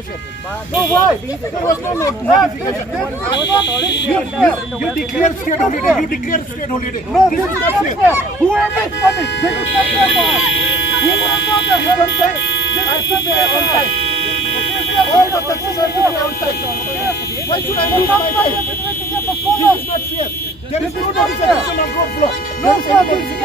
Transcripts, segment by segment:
notification. No, why? There was no notification. You declare state holiday. You declare state holiday. No, this is not fair. Whoever is coming, this is not fair for us. Whoever the hell on time, this is not fair on time. All the taxis have to be on time. Why should I lose my time? This is not fair. There is no notification on road block. No notification.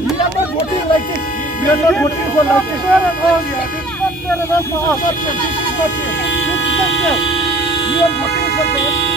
We are not voting like this. We are not voting for like this. This is not fair enough for us. This is not fair. This is not fair. We are voting for that.